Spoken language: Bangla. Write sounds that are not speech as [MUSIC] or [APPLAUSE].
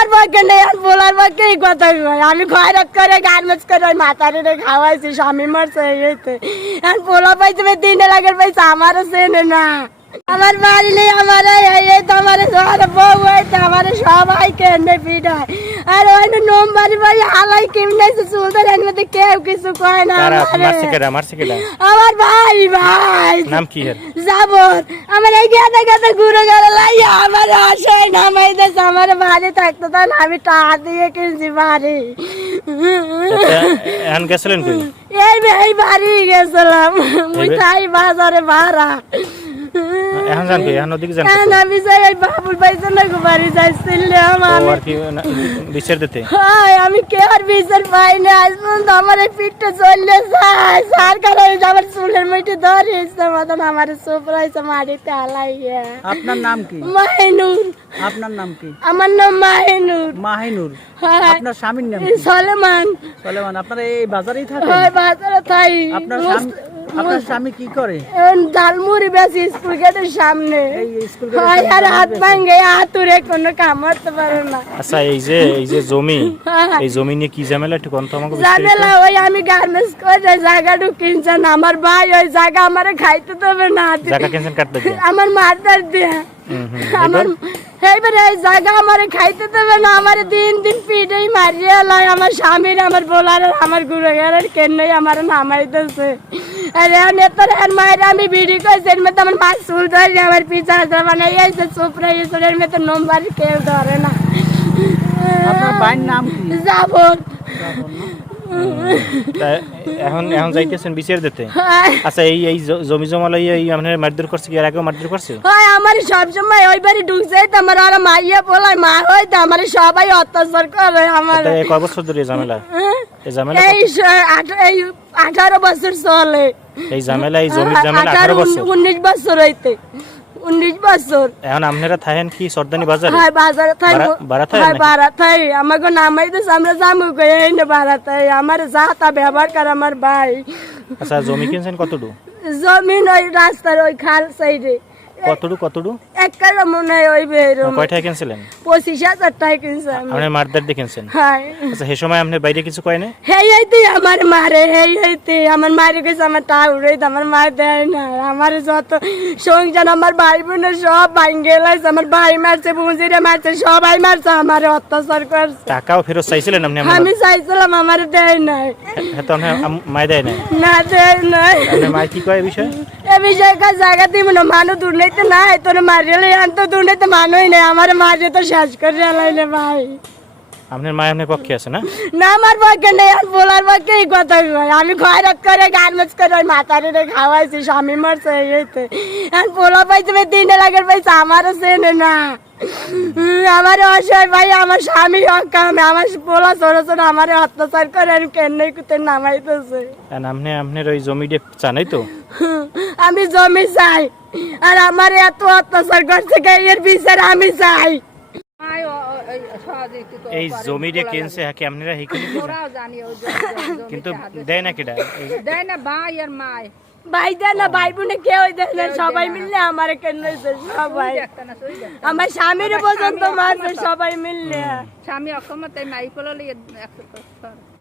আমার পক্ষে নেই, আর বলার পক্ষে এই কথা কই। আমি খয়রাত করে গার্মেন্টস করে ওই মাতারিরে খাওয়াইছি, স্বামী মারছে এইতে আর বলা পাইছে দিনে লাখের পয়সা আমারও চেনে না আমার বাড়ি নেই আমার এই এই তো আমার সবার বউ হইতে আমার সবাই কেনে পিঠায় আর ওই নোম বাড়ি বাড়ি হালাই কেমনে চুলতে মধ্যে কেউ কিছু কয় না আমারে। আমার ভাই ভাই। নাম কি যাবর আমার এই গেদা গেদা ঘুরে গেলে লাইয়া আমার আশায় নামাই দিয়েছে আমার বাড়ি থাকতো তখন আমি টাকা দিয়ে কিনছি বাড়ি। এখন গেছিলেন এই এই বাড়ি গেছিলাম। মুই তাই বাজারে ভাড়া। এখন যান কই? এখন ওদিকে যান হ্যাঁ, আমি যাই? ওই বাবুর পাইছে না গো বাড়ি যাইছিলাম আমি আর কি বিচার দিতে? হাই আমি কে আর বিচার পাই না? আজ পর্যন্ত আমার এই পিঠটা চললে যায়। সরকার এই যে আমার চুলের মধ্যে ধরেছে মতন আমার সুপরাইছে মাটিতে হালাইয়া আপনার নাম কি? মাহিনুর। আপনার নাম কি? আমার নাম মাহিনুর। মাহিনুর। হ্যাঁ আপনার স্বামীর নাম সলেমান। সলেমান আপনার এই বাজারেই থাকে হয় বাজারে তাই আপনার স্বামী আপনার স্বামী কি করে? ডালমুড়ি বেশি স্কুল গেটের সামনে। এই আর হাত ভাঙ্গে হাতুরে কোনো কাম করতে পারে না। আচ্ছা এই যে এই যে জমি হ্যাঁ। এই জমি নিয়ে কি ঝামেলা একটু কন্ত আমাকে বিস্তারিত। ওই আমি গার্মেন্টস করে জায়গাটা কিনছেন? আমার ভাই ওই জায়গা আমারে খাইতে দেবে না জায়গা কেনছেন কাটতে দিয়ে আমার মারদার দিয়ে। আমার এইবার এই জায়গা আমারে খাইতে দেবে না আমার দিন দিন পিঠেই মারিয়ে লাই। আমার স্বামীর আমার বোলার আমার গুড়ে গেলের কেনই আমার নামাইতেছে আরে আমি তোর আর মায়ের আমি বিড়ি কইছি এর মধ্যে আমার মা চুল ধরে আমার পিছা মানে এই যে চুপ রয়ে এর মধ্যে নম্বর কেউ ধরে না। আপনার ভাইয়ের নাম কি? এখন এখন যাইতেছেন বিচার দিতে? আচ্ছা এই এই জমি জমা লইয়া এই আপনার মারধর করছে কি? আর আগেও মারধর করছে? হয় আমার সবসময় ওই বাড়ি ঢুকছে তো আমার আর মাইয়া বলাই মা হইতো আমার সবাই অত্যাচার করে আমার। এই কয় বছর ধরে এই ঝামেলা? হ্যাঁ? এই ঝামেলা এই এই আঠারো বছর চলে। এই ঝামেলা এই জমির ঝামেলা আঠারো বছর? উনিশ বছর হইতে। উনিশ বছর। এখন আপনারা থাকেন কি সর্দানি বাজার? হ্যাঁ বাজারে থাই বারা থাই হ্যাঁ? বারা থাই। আমাকে নামাই দিস আমরা জামু কই এই না বারা থাই। আমার যা তা ব্যবহার কর আমার ভাই। আচ্ছা জমি কিনছেন কতটুকু? জমি নয় রাস্তার ওই খাল সাইডে। কতটু কতটু একটা মনে হয় ওই বেরো কয়টায় কিনছিলেন? পঁচিশ হাজার টাকা কিনছে আমি আপনার মারদার দিয়ে কিনছেন? হ্যাঁ। আচ্ছা সে সময় আপনার বাইরে কিছু কয় না হেই হইতে আমার মারে হেই হইতে আমার মারে গেছে আমার টা উড়ে আমার মা দেয় না। আমার যত সংসার আমার ভাই বোন সব ভাঙ্গে লাইছে আমার ভাই মারছে বুঝিরে মারছে সবাই মারছে আমার অত্যাচার করছে। টাকাও ফেরত চাইছিলেন আপনি আমি চাইছিলাম আমার দেয় নাই। হ্যাঁ তো আপনার আম- মায় দেয় না না দেয় নাই। আপনার মায় কি কয় বিষয়ে? কাজ জায়গা দিব না মানুষ দুর্নীতি নাই তোর মারিলে আন তো দুর্নীতি মানুই নেই আমার মারিয়ে তো শেষ করে লাইলে ভাই। আপনার মায় আপনার পক্ষে আছে না? না আমার পক্ষে নেই আর বলার পক্ষে এই কথা কই। আমি খয়রাত করে গার্মেন্টস করে ওই মাতারিরে খাওয়াইছি স্বামী মারছে এইতে আর বলা পাইছে দিনে তিনটে পাইছে আমারও চেনে না। আমার অসহায় ভাই আমার স্বামী অকাম আমার পোলা ছোট ছোট আমার অত্যাচার করে আর কেন্নাই কুতে নামাইতেছে? আপনি আপনার ওই জমিটা চানাই তো? আমি জমি চাই আর আমার এত অত্যাচার করছে এর বিচার আমি চাই। এই করে, [LAUGHS] জমিটা কিনছে হ্যাঁ কি আপনারা হিকুনি কিন্তু। দেয় না কেটা দেয় না ভাই আর মায় ভাই দেয় না ভাই বোনে কেউ দেয় না সবাই মিললে আমার কেনে সবাই। আমার স্বামীর পর্যন্ত মারছে সবাই মিললে। স্বামী অকমতে মাই পড়লে